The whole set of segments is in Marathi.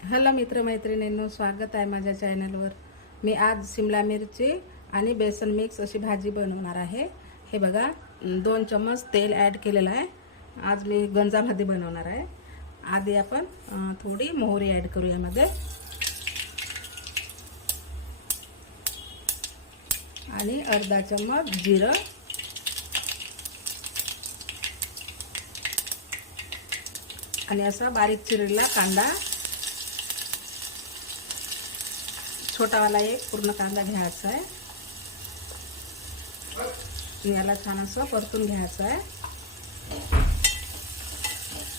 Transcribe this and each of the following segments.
हॅलो मित्रमैत्रिणींनो स्वागत आहे माझ्या चॅनलवर. मी आज शिमला मिरची आणि बेसन मिक्स अशी भाजी बनवणार आहे. हे बघा दोन चम्मच तेल ॲड केलेलं आहे. आज मी गंजामध्ये बनवणार आहे. आधी आपण थोडी मोहरी ॲड करू यामध्ये. आणि अर्धा चम्मच जिरं. आणि असा बारीक चिरलेला कांदा. छोटावाला एक पूर्ण कांदा घ्यायचा आहे. याला छान असं परतून घ्यायचं आहे.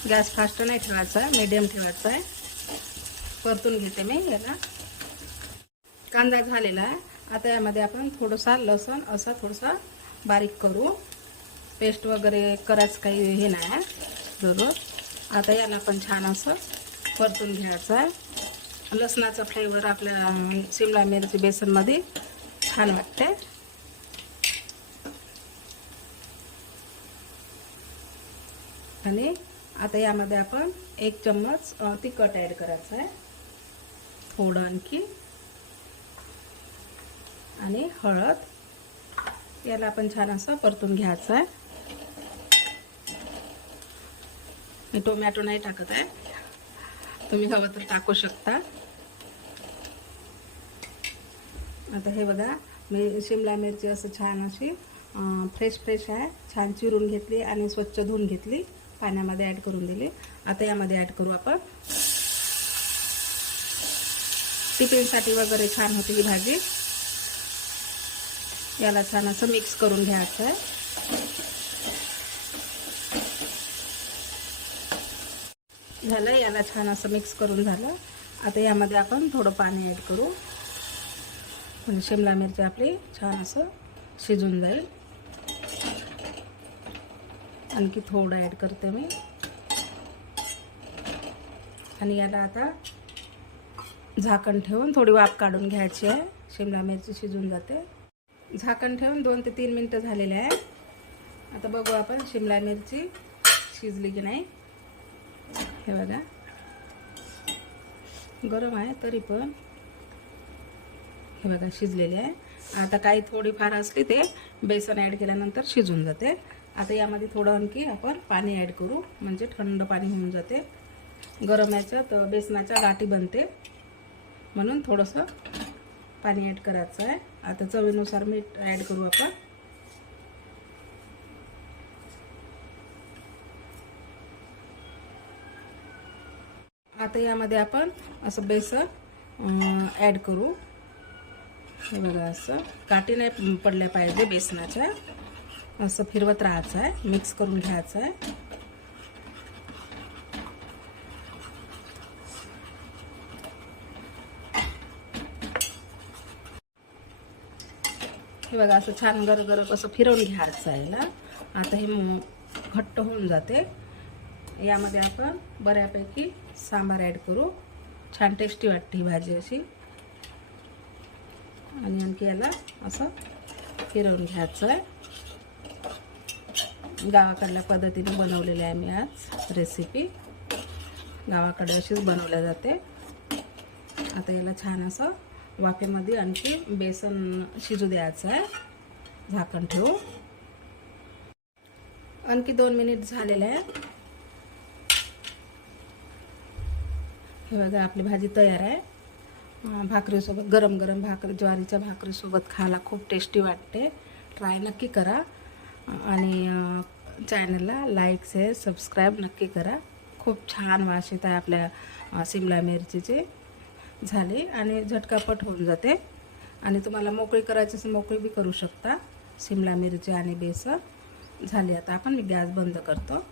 गॅस फास्ट नाही ठेवायचा आहे मीडियम ठेवायचा आहे. परतून घेते मी याला. कांदा झालेला आहे. आता यामध्ये आपण थोडंसा लसण असा थोडंसं बारीक करू. पेस्ट वगैरे करायचं काही हे नाही आहे. जरूर आता याला पण छान असं परतून घ्यायचं आहे. लसणाचा फ्लेवर आपल्या शिमला मिरची बेसनमध्ये छान वाटते. आणि आता यामध्ये आपण एक चम्मच तिखट ॲड करायचं आहे. थोडं आणखी. आणि हळद. याला आपण छान असं परतून घ्यायचं आहे. मी टोमॅटो नाही टाकत आहे. तुम्ही हवं तर टाकू शकता. आता हे बघा मी शिमला मिरची असं छान अशी फ्रेश फ्रेश आहे. छान चिरून घेतली आणि स्वच्छ धुवून घेतली. पाण्यामध्ये ॲड करून दिली. आता यामध्ये ॲड करू आपण. टिफिनसाठी वगैरे छान होती ही भाजी. याला छान असं मिक्स करून घ्यायचं आहे. झालं याला छान असं मिक्स करून झालं. आता यामध्ये आपण थोडं पाणी ॲड करू. म्हणजे शिमला मिरची आपली छान असं शिजून जाईल. आणखी थोडं ॲड करते मी. आणि याला आता झाकण ठेवून थोडी वाफ काढून घ्यायची आहे. शिमला मिरची शिजून जाते. झाकण ठेवून दोन ते तीन मिनटं झालेले आहे. आता बघू आपण शिमला मिरची शिजली की नाही. हे बघा. गरम आहे तरी पण. हे बघा शिजलेले आहे. आता काही थोडीफार असली ते बेसन ॲड केल्यानंतर शिजून जाते. आता यामध्ये थोडं आणखी आपण पाणी ॲड करू. म्हणजे थंड पाणी होऊन जाते. गरम याच्यात बेसनाच्या गाठी बनते. म्हणून थोडंसं पाणी ॲड करायचं आहे. आता चवीनुसार मीठ ॲड करू आपण. आता यामध्ये आपण असं बेसन ॲड करू. हे बघा असं. काठी नाही पडल्या पाहिजे बेसनाच्या. असं फिरवत राहायचं आहे. मिक्स करून घ्यायचं आहे. हे बघा असं छान गरगर असं फिरवून घ्यायचं आहे ना आता हे घट्ट होऊन जाते. यामध्ये आपण बऱ्यापैकी सांबार ॲड करू. छान टेस्टी वाटते ही भाजी अशी. आणि आणखी याला असं फिरवून घ्यायचं आहे गावाकडल्या पद्धतीने बनवलेली आहे मी आज रेसिपी गावाकडे अशीच बनवल्या जाते. आता याला छान असं वाफेमध्ये आणखी बेसन शिजू द्यायचं आहे झाकण ठेवू. आणखी दोन मिनिट झालेले आहे. हे बघा आपली भाजी तयार आहे. भाकरीसोबत गरम गरम भाकरी ज्वारीच्या भाकरीसोबत खायला खूप टेस्टी वाटते. ट्राय नक्की करा. आणि चॅनलला लाईक शेअर सबस्क्राईब नक्की करा. खूप छान वास येत आहे आपल्या सिमला शिमला मिरचीचे. झाले आणि झटकापट होऊन जाते. आणि तुम्हाला मोकळी करायची असेल मोकळी बी करू शकता. शिमला मिरची आणि बेसन. झाली आता आपण मी गॅस बंद करतो.